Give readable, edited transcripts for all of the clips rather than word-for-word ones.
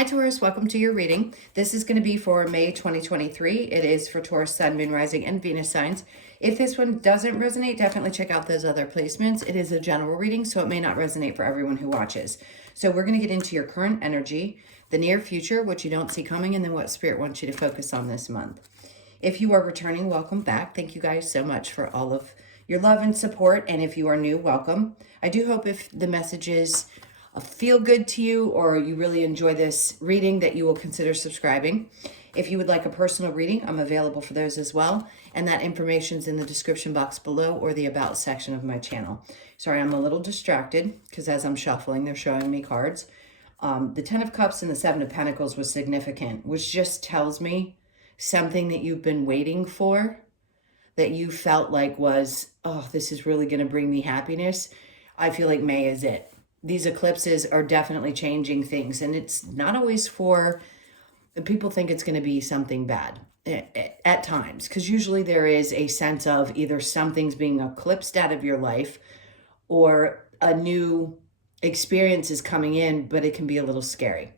Hi Taurus, welcome to your reading. This is going to be for May 2023. It is for Taurus, Sun, Moon, Rising, and Venus signs. If this one doesn't resonate, definitely check out those other placements. It is a general reading, so it may not resonate for everyone who watches. So we're going to get into your current energy, the near future, what you don't see coming, and then what Spirit wants you to focus on this month. If you are returning, welcome back. Thank you guys so much for all of your love and support. And if you are new, welcome. I do hope if the messages feel good to you or you really enjoy this reading that you will consider subscribing. If you would like a personal reading, I'm available for those as well. And that information is in the description box below or the about section of my channel. Sorry, I'm a little distracted because as I'm shuffling, they're showing me cards. The 10 of Cups and the 7 of Pentacles was significant, which just tells me something that you've been waiting for, that you felt like was, oh, this is really going to bring me happiness. I feel like May is it. These eclipses are definitely changing things, and it's not always for, people think it's going to be something bad at times, because usually there is a sense of either something's being eclipsed out of your life or a new experience is coming in, but it can be a little scary.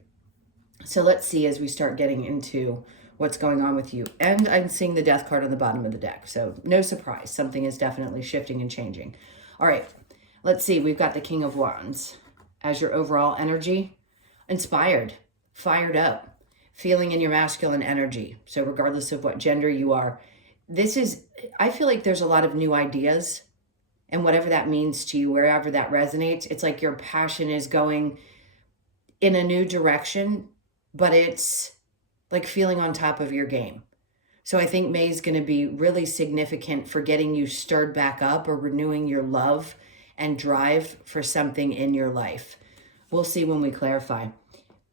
So let's see as we start getting into what's going on with you. And I'm seeing the Death card on the bottom of the deck, so no surprise. Something is definitely shifting and changing. All right. Let's see, we've got the King of Wands as your overall energy. Inspired, fired up, feeling in your masculine energy. So regardless of what gender you are, I feel like there's a lot of new ideas, and whatever that means to you, wherever that resonates, it's like your passion is going in a new direction, but it's like feeling on top of your game. So I think May is going to be really significant for getting you stirred back up or renewing your love and drive for something in your life. We'll see when we clarify.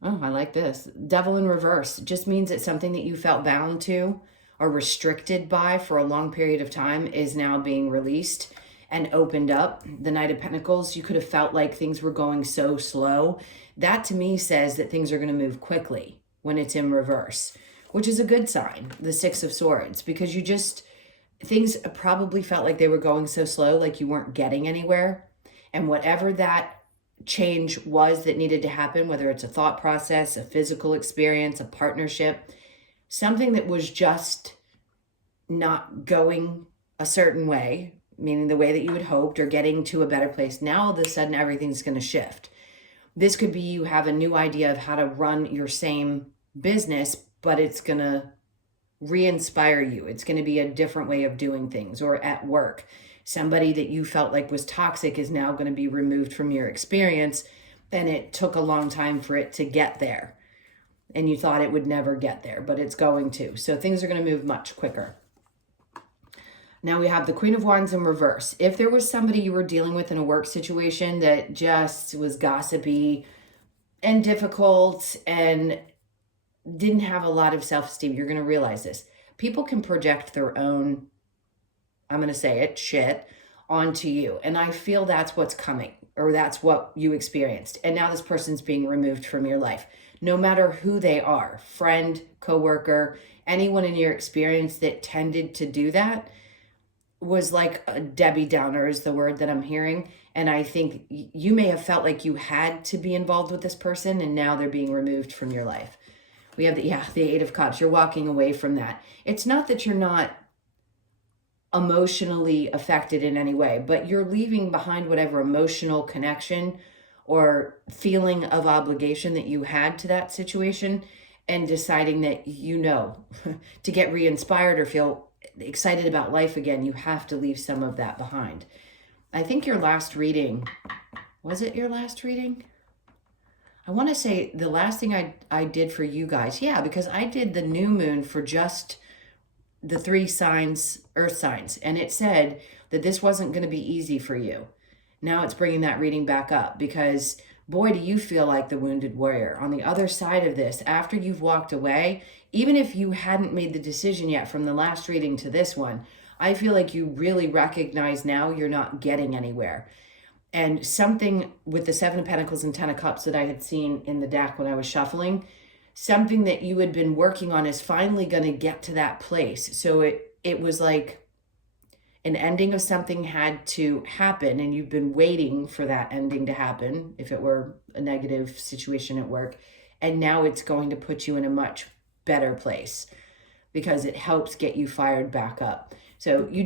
Oh, I like this. Devil in reverse just means that something that you felt bound to or restricted by for a long period of time is now being released and opened up. The Knight of Pentacles, you could have felt like things were going so slow. That to me says that things are going to move quickly when it's in reverse, which is a good sign. The Six of Swords, because things probably felt like they were going so slow, like you weren't getting anywhere. And whatever that change was that needed to happen, whether it's a thought process, a physical experience, a partnership, something that was just not going a certain way, meaning the way that you had hoped or getting to a better place, now all of a sudden everything's going to shift. This could be you have a new idea of how to run your same business, but it's going to re-inspire you. It's going to be a different way of doing things. Or at work, somebody that you felt like was toxic is now going to be removed from your experience, and it took a long time for it to get there, and you thought it would never get there, but it's going to. So things are going to move much quicker. Now we have the Queen of Wands in reverse. If there was somebody you were dealing with in a work situation that just was gossipy and difficult and didn't have a lot of self-esteem, you're going to realize this. People can project their own, I'm going to say it, shit onto you. And I feel that's what's coming, or that's what you experienced. And now this person's being removed from your life. No matter who they are, friend, coworker, anyone in your experience that tended to do that was like a Debbie Downer is the word that I'm hearing. And I think you may have felt like you had to be involved with this person, and now they're being removed from your life. We have the Eight of Cups. You're walking away from that. It's not that you're not emotionally affected in any way, but you're leaving behind whatever emotional connection or feeling of obligation that you had to that situation, and deciding that, to get re-inspired or feel excited about life again, you have to leave some of that behind. I think your last reading, was it your last reading? I want to say the last thing I did for you guys. Yeah, because I did the new moon for just the 3 signs, earth signs. And it said that this wasn't going to be easy for you. Now it's bringing that reading back up, because boy, do you feel like the wounded warrior. On the other side of this, after you've walked away, even if you hadn't made the decision yet from the last reading to this one, I feel like you really recognize now you're not getting anywhere. And something with the 7 of Pentacles and 10 of Cups that I had seen in the deck when I was shuffling, something that you had been working on is finally going to get to that place. So it was like an ending of something had to happen, and you've been waiting for that ending to happen, if it were a negative situation at work. And now it's going to put you in a much better place because it helps get you fired back up. So you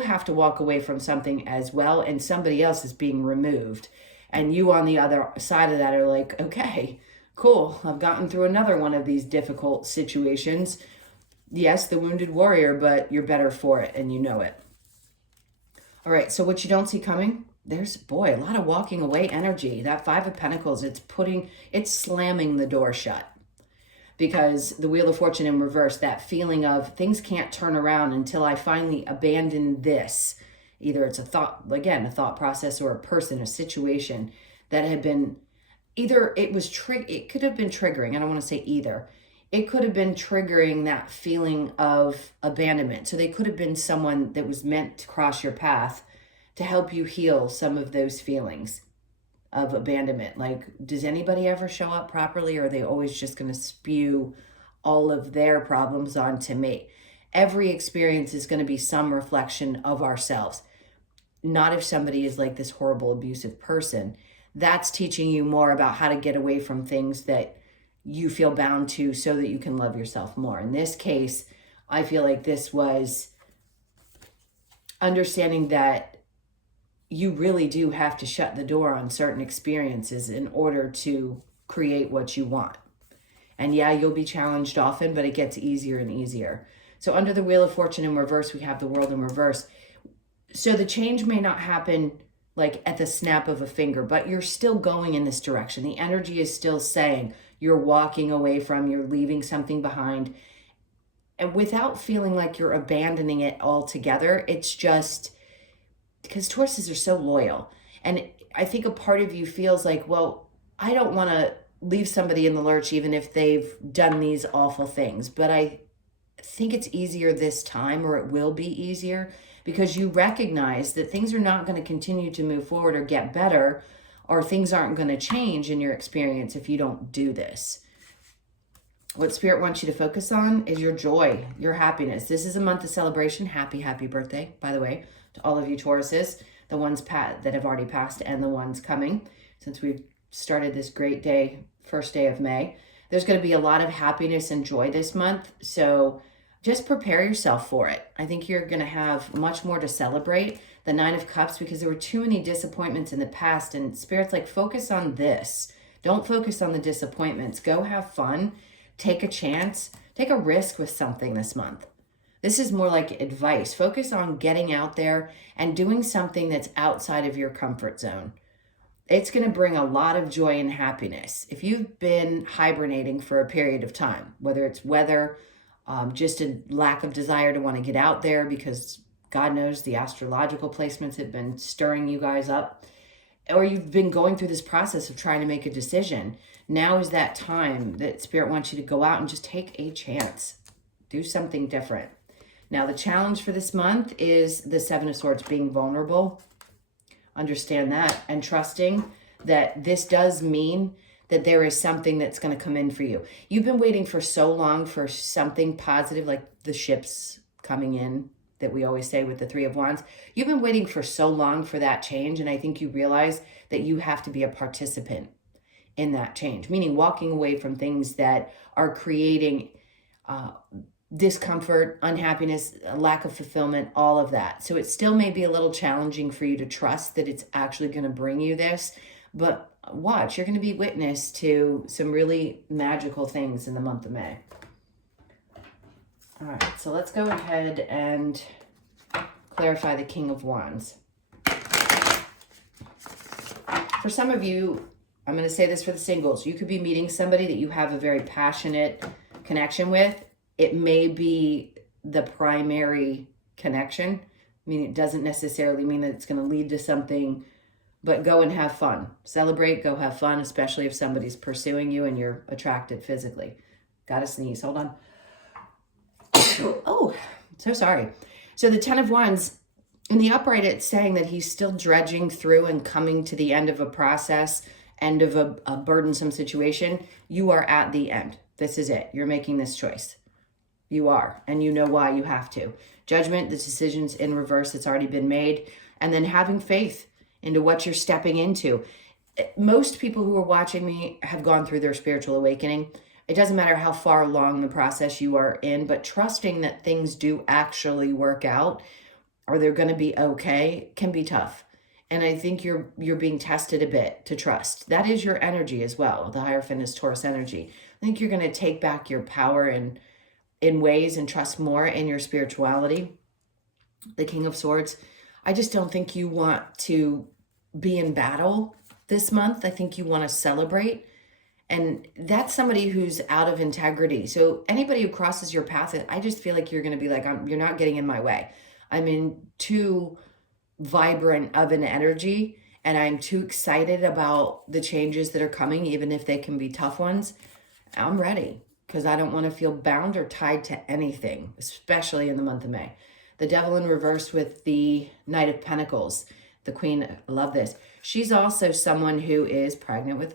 have to walk away from something as well, and somebody else is being removed. And you on the other side of that are like, okay, cool. I've gotten through another one of these difficult situations. Yes, the wounded warrior, but you're better for it and you know it. All right, so what you don't see coming, there's, boy, a lot of walking away energy. That Five of Pentacles, it's slamming the door shut. Because the Wheel of Fortune in reverse, that feeling of things can't turn around until I finally abandon this. Either it's a thought process, or a person, a situation that had been, either it could have been triggering. I don't want to say either. It could have been triggering that feeling of abandonment. So they could have been someone that was meant to cross your path to help you heal some of those feelings of abandonment. Like, does anybody ever show up properly, or are they always just going to spew all of their problems onto me? Every experience is going to be some reflection of ourselves. Not if somebody is like this horrible abusive person. That's teaching you more about how to get away from things that you feel bound to so that you can love yourself more. In this case, I feel like this was understanding that you really do have to shut the door on certain experiences in order to create what you want. And yeah, you'll be challenged often, but it gets easier and easier. So under the Wheel of Fortune in reverse, we have the World in reverse. So the change may not happen like at the snap of a finger, but you're still going in this direction. The energy is still saying you're walking away from, you're leaving something behind. And without feeling like you're abandoning it altogether, it's just because Tauruses are so loyal. And I think a part of you feels like, well, I don't want to leave somebody in the lurch even if they've done these awful things. But I think it's easier this time, or it will be easier, because you recognize that things are not going to continue to move forward or get better, or things aren't going to change in your experience if you don't do this. What Spirit wants you to focus on is your joy, your happiness. This is a month of celebration. Happy birthday, by the way, to all of you Tauruses, the ones that have already passed and the ones coming, since we've started this great day, first day of May. There's going to be a lot of happiness and joy this month, so just prepare yourself for it. I think you're going to have much more to celebrate. The Nine of Cups, because there were too many disappointments in the past, and Spirit's like, focus on this. Don't focus on the disappointments. Go have fun. Take a chance. Take a risk with something this month. This is more like advice. Focus on getting out there and doing something that's outside of your comfort zone. It's going to bring a lot of joy and happiness. If you've been hibernating for a period of time, whether it's weather, just a lack of desire to want to get out there because God knows the astrological placements have been stirring you guys up, or you've been going through this process of trying to make a decision, now is that time that Spirit wants you to go out and just take a chance. Do something different. Now, the challenge for this month is the Seven of Swords, being vulnerable. Understand that, and trusting that this does mean that there is something that's going to come in for you. You've been waiting for so long for something positive, like the ships coming in that we always say with the Three of Wands. You've been waiting for so long for that change, and I think you realize that you have to be a participant in that change, meaning walking away from things that are creating discomfort, unhappiness, lack of fulfillment, all of that. So it still may be a little challenging for you to trust that it's actually going to bring you this, but watch, you're going to be witness to some really magical things in the month of May. All right, so let's go ahead and clarify the King of Wands. For some of you, I'm going to say this for the singles, you could be meeting somebody that you have a very passionate connection with. It may be the primary connection. I mean, it doesn't necessarily mean that it's going to lead to something, but go and have fun. Celebrate, go have fun, especially if somebody's pursuing you and you're attracted physically. Gotta sneeze, hold on. Oh, so sorry. So the Ten of Wands, in the upright, it's saying that he's still dredging through and coming to the end of a process, end of a burdensome situation. You are at the end. This is it. You're making this choice. You are, and you know why you have to. Judgment, the decision's in reverse, it's already been made. And then having faith into what you're stepping into. most people who are watching me have gone through their spiritual awakening. It doesn't matter how far along the process you are in, but trusting that things do actually work out or they're going to be okay can be tough. And I think you're being tested a bit to trust. That is your energy as well. The Hierophant is Taurus energy. I think you're going to take back your power in ways and trust more in your spirituality. The King of Swords. I just don't think you want to be in battle this month. I think you want to celebrate. And that's somebody who's out of integrity. So anybody who crosses your path, I just feel like you're going to be like, you're not getting in my way. I'm in too vibrant of an energy, and I'm too excited about the changes that are coming, even if they can be tough ones. I'm ready because I don't want to feel bound or tied to anything, especially in the month of May. The Devil in reverse with the Knight of Pentacles. The Queen, I love this. She's also someone who is pregnant with,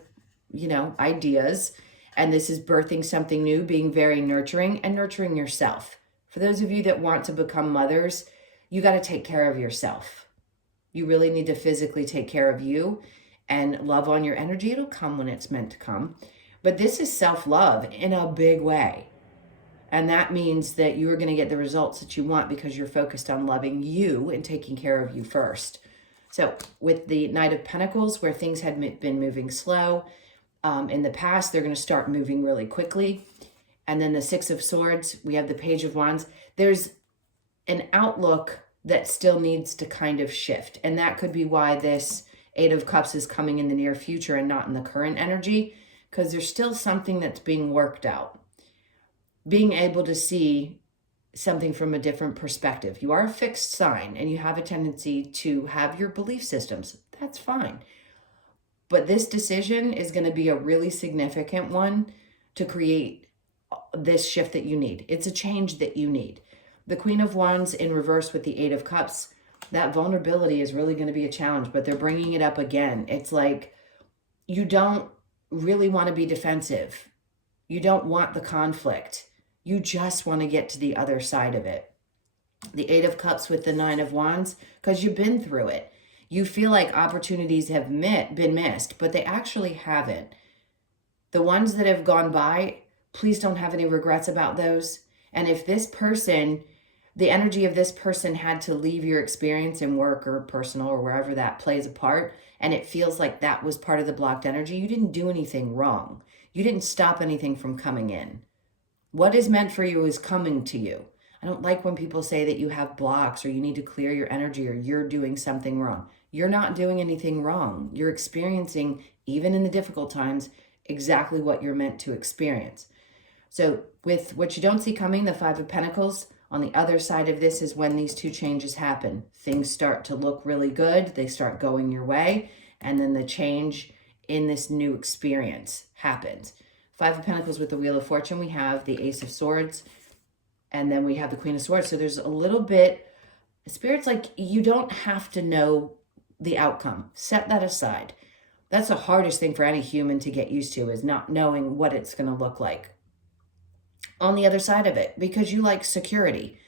ideas. And this is birthing something new, being very nurturing and nurturing yourself. For those of you that want to become mothers, you got to take care of yourself. You really need to physically take care of you and love on your energy. It'll come when it's meant to come. But this is self-love in a big way. And that means that you're going to get the results that you want because you're focused on loving you and taking care of you first. So with the Knight of Pentacles, where things had been moving slow in the past, they're going to start moving really quickly. And then the Six of Swords, we have the Page of Wands. There's an outlook that still needs to kind of shift. And that could be why this Eight of Cups is coming in the near future and not in the current energy, because there's still something that's being worked out. Being able to see something from a different perspective. You are a fixed sign and you have a tendency to have your belief systems. That's fine. But this decision is going to be a really significant one to create this shift that you need. It's a change that you need. The Queen of Wands in reverse with the Eight of Cups, that vulnerability is really going to be a challenge, but they're bringing it up again. It's like you don't really want to be defensive. You don't want the conflict. You just want to get to the other side of it. The Eight of Cups with the Nine of Wands, because you've been through it. You feel like opportunities have been missed, but they actually haven't. The ones that have gone by, please don't have any regrets about those. And if this person, the energy of this person had to leave your experience in work or personal or wherever that plays a part, and it feels like that was part of the blocked energy, you didn't do anything wrong. You didn't stop anything from coming in. What is meant for you is coming to you. I don't like when people say that you have blocks or you need to clear your energy or you're doing something wrong. You're not doing anything wrong. You're experiencing, even in the difficult times, exactly what you're meant to experience. So with what you don't see coming, the Five of Pentacles, on the other side of this is when these two changes happen. Things start to look really good. They start going your way. And then the change in this new experience happens. Five of Pentacles with the Wheel of Fortune, we have the Ace of Swords, and then we have the Queen of Swords. So there's a little bit, Spirit's like, you don't have to know the outcome. Set that aside. That's the hardest thing for any human to get used to, is not knowing what it's going to look like on the other side of it, because you like security.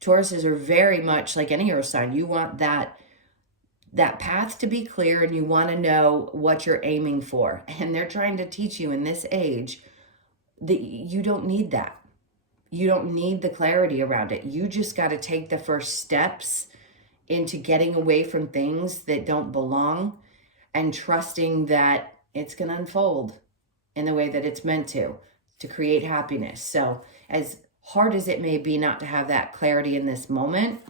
Tauruses are very much like any earth sign. You want that path to be clear, and you want to know what you're aiming for. And they're trying to teach you in this age that you don't need that. You don't need the clarity around it. You just got to take the first steps into getting away from things that don't belong and trusting that it's going to unfold in the way that it's meant to create happiness. So as hard as it may be not to have that clarity in this moment,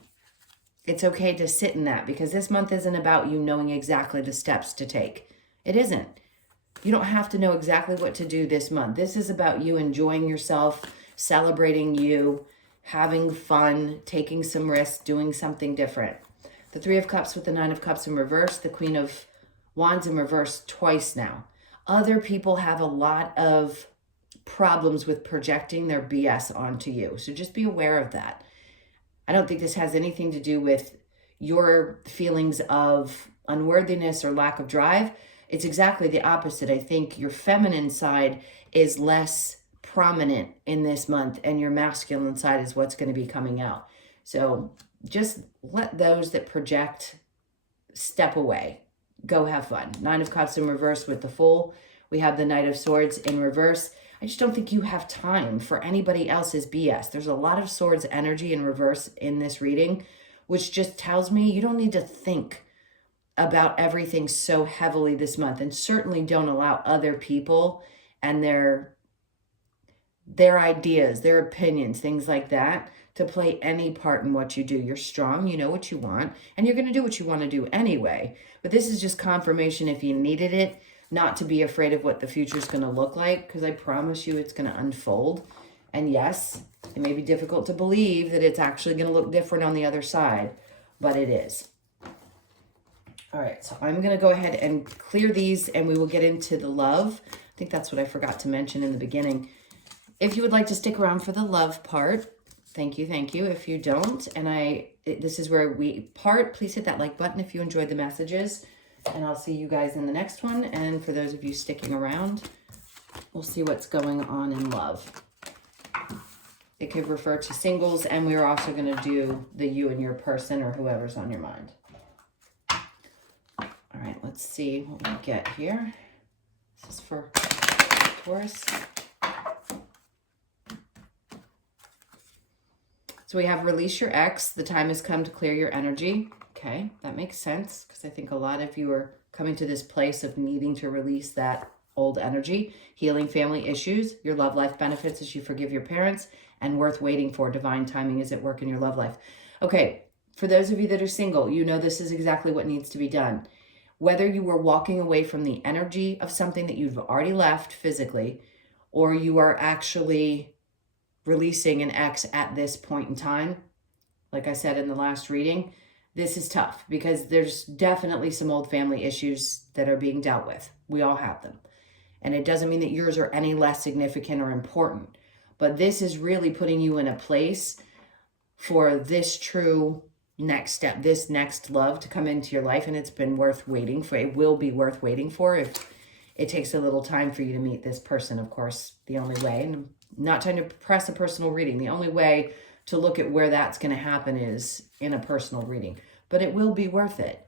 it's okay to sit in that, because this month isn't about you knowing exactly the steps to take. It isn't. You don't have to know exactly what to do this month. This is about you enjoying yourself, celebrating you, having fun, taking some risks, doing something different. The Three of Cups with the Nine of Cups in reverse, the Queen of Wands in reverse twice now. Other people have a lot of problems with projecting their BS onto you. So just be aware of that. I don't think this has anything to do with your feelings of unworthiness or lack of drive. It's exactly the opposite. I think your feminine side is less prominent in this month, and your masculine side is what's going to be coming out. So just let those that project step away. go have fun. Nine of Cups in reverse with the Fool. We have the Knight of Swords in reverse. I just don't think you have time for anybody else's BS. There's a lot of Swords energy in reverse in this reading, which just tells me you don't need to think about everything so heavily this month, and certainly don't allow other people and their ideas, their opinions, things like that, to play any part in what you do. You're strong, you know what you want, and you're going to do what you want to do anyway. But this is just confirmation, if you needed it, not to be afraid of what the future is going to look like, because I promise you it's going to unfold. And yes, it may be difficult to believe that it's actually going to look different on the other side, but it is. All right, so I'm going to go ahead and clear these, and we will get into the love. I think that's what I forgot to mention in the beginning. If you would like to stick around for the love part, thank you, thank you. If you don't, and this is where we part, please hit that like button if you enjoyed the messages, and I'll see you guys in the next one. And for those of you sticking around, we'll see what's going on in love. It could refer to singles, and we're also going to do the you and your person, or whoever's on your mind. All right, let's see what we get here. This is for Taurus. So we have release your ex. The time has come to clear your energy. Okay, that makes sense, because I think a lot of you are coming to this place of needing to release that old energy. Healing family issues, your love life benefits as you forgive your parents, and worth waiting for. Divine timing is at work in your love life. Okay, for those of you that are single, you know this is exactly what needs to be done. Whether you were walking away from the energy of something that you've already left physically, or you are actually releasing an ex at this point in time, like I said in the last reading, this is tough, because there's definitely some old family issues that are being dealt with. We all have them. And it doesn't mean that yours are any less significant or important. But this is really putting you in a place for this true next step, this next love to come into your life. And it's been worth waiting for. It will be worth waiting for if it takes a little time for you to meet this person. Of course, the only way, and I'm not trying to press a personal reading, the only way to look at where that's going to happen is in a personal reading. But it will be worth it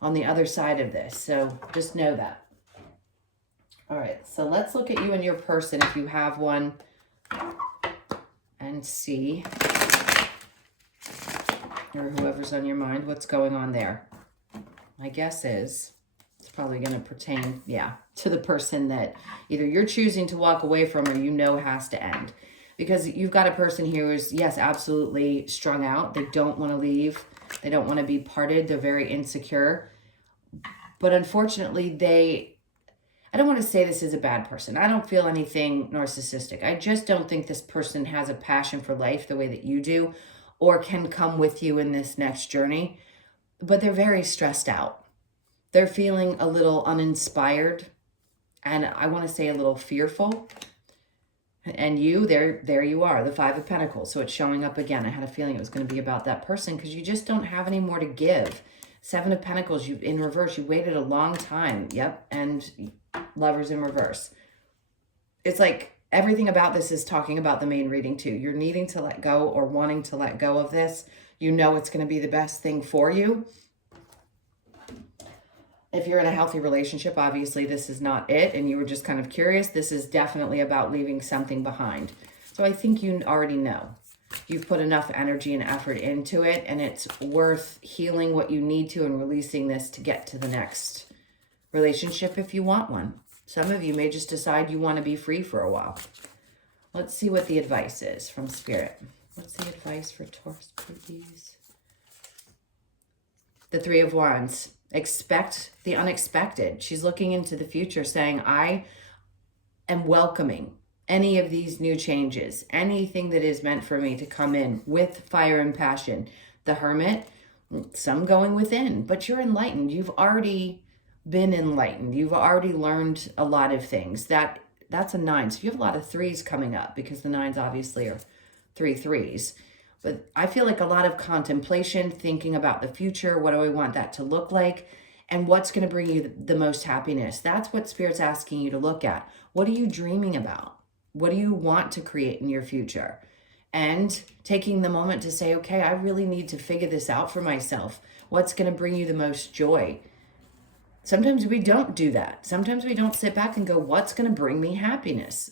on the other side of this. So just know that. All right, so let's look at you and your person, if you have one, and see, or whoever's on your mind, what's going on there. My guess is it's probably going to pertain, to the person that either you're choosing to walk away from, or you know has to end. Because you've got a person here who's, yes, absolutely strung out. They don't want to leave. They don't want to be parted. They're very insecure. But unfortunately, I don't want to say this is a bad person. I don't feel anything narcissistic. I just don't think this person has a passion for life the way that you do, or can come with you in this next journey. But they're very stressed out. They're feeling a little uninspired, and I want to say a little fearful. And you, there you are, the Five of Pentacles. So it's showing up again. I had a feeling it was going to be about that person, because you just don't have any more to give. Seven of Pentacles, you in reverse. You waited a long time. Yep. And Lovers in reverse. It's like everything about this is talking about the main reading too. You're needing to let go, or wanting to let go of this. You know it's going to be the best thing for you. If you're in a healthy relationship, obviously this is not it, and you were just kind of curious. This is definitely about leaving something behind. So I think you already know. You've put enough energy and effort into it, and it's worth healing what you need to and releasing this to get to the next relationship if you want one. Some of you may just decide you want to be free for a while. Let's see what the advice is from Spirit. What's the advice for Taurus, please? The Three of Wands. Expect the unexpected. She's looking into the future, saying, I am welcoming any of these new changes, anything that is meant for me to come in with fire and passion. The Hermit, some going within, but you're enlightened. You've already been enlightened. You've already learned a lot of things. That's a 9. So you have a lot of 3s coming up, because the 9s obviously are 3 3s. But I feel like a lot of contemplation, thinking about the future. What do I want that to look like? And what's going to bring you the most happiness? That's what Spirit's asking you to look at. What are you dreaming about? What do you want to create in your future? And taking the moment to say, okay, I really need to figure this out for myself. What's going to bring you the most joy? Sometimes we don't do that. Sometimes we don't sit back and go, what's going to bring me happiness?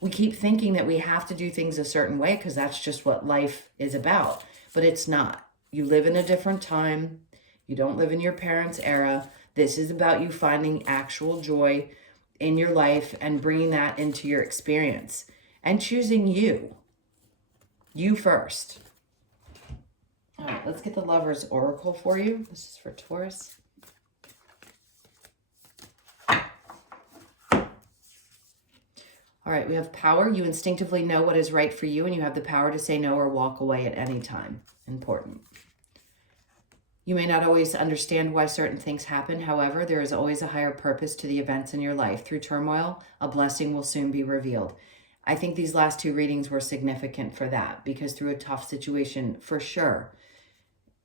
We keep thinking that we have to do things a certain way because that's just what life is about. But it's not. You live in a different time. You don't live in your parents' era. This is about you finding actual joy in your life and bringing that into your experience and choosing you. You first. All right, let's get the Lover's Oracle for you. This is for Taurus. All right, we have power. You instinctively know what is right for you, and you have the power to say no or walk away at any time. Important. You may not always understand why certain things happen. However, there is always a higher purpose to the events in your life. Through turmoil, a blessing will soon be revealed. I think these last two readings were significant for that, because through a tough situation, for sure,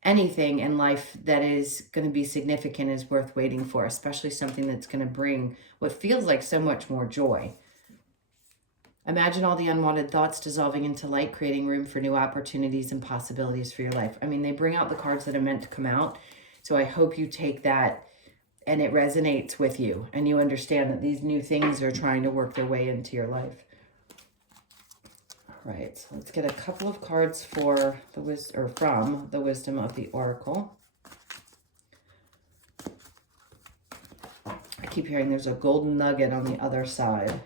anything in life that is going to be significant is worth waiting for, especially something that's going to bring what feels like so much more joy. Imagine all the unwanted thoughts dissolving into light, creating room for new opportunities and possibilities for your life. I mean, they bring out the cards that are meant to come out. So I hope you take that and it resonates with you and you understand that these new things are trying to work their way into your life. All right, so let's get a couple of cards for the from the Wisdom of the Oracle. I keep hearing there's a golden nugget on the other side.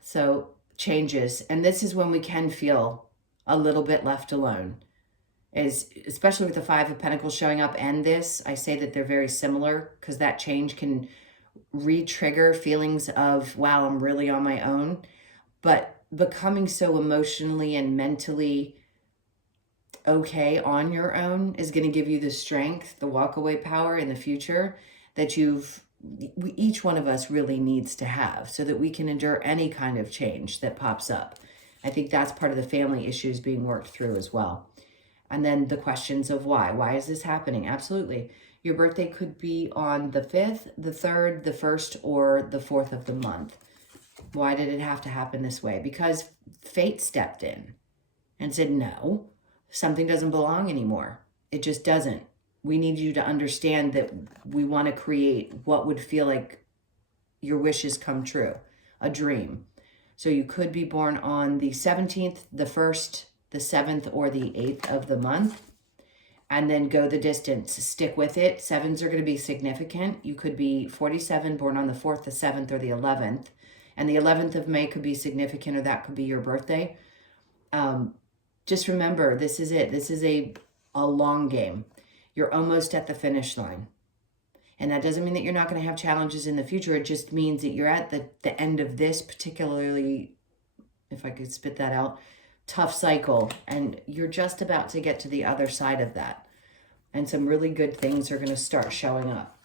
So changes, and this is when we can feel a little bit left alone, especially with the Five of Pentacles showing up and this. I say that they're very similar because that change can re-trigger feelings of, wow, I'm really on my own. But becoming so emotionally and mentally okay on your own is going to give you the strength, the walk-away power in the future that each one of us really needs to have so that we can endure any kind of change that pops up. I think that's part of the family issues being worked through as well. And then the questions of why. Why is this happening? Absolutely. Your birthday could be on the 5th, the 3rd, the 1st, or the 4th of the month. Why did it have to happen this way? Because fate stepped in and said, no, something doesn't belong anymore. It just doesn't. We need you to understand that we want to create what would feel like your wishes come true, a dream. So you could be born on the 17th, the 1st, the 7th, or the 8th of the month, and then go the distance. Stick with it. 7s are going to be significant. You could be 47, born on the 4th, the 7th, or the 11th. And the 11th of May could be significant, or that could be your birthday. Just remember, this is it. This is a long game. You're almost at the finish line. And that doesn't mean that you're not going to have challenges in the future. It just means that you're at the end of this particularly, if I could spit that out, tough cycle. And you're just about to get to the other side of that. And some really good things are going to start showing up.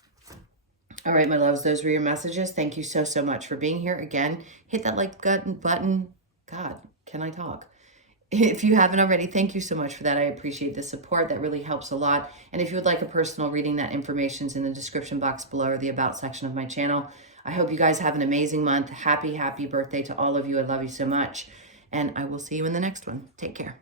All right, my loves, those were your messages. Thank you so, so much for being here. Again, hit that like button. God, can I talk? If you haven't already, thank you so much for that. I appreciate the support. That really helps a lot. And if you would like a personal reading, that information's in the description box below or the About section of my channel. I hope you guys have an amazing month. Happy, happy birthday to all of you. I love you so much. And I will see you in the next one. Take care.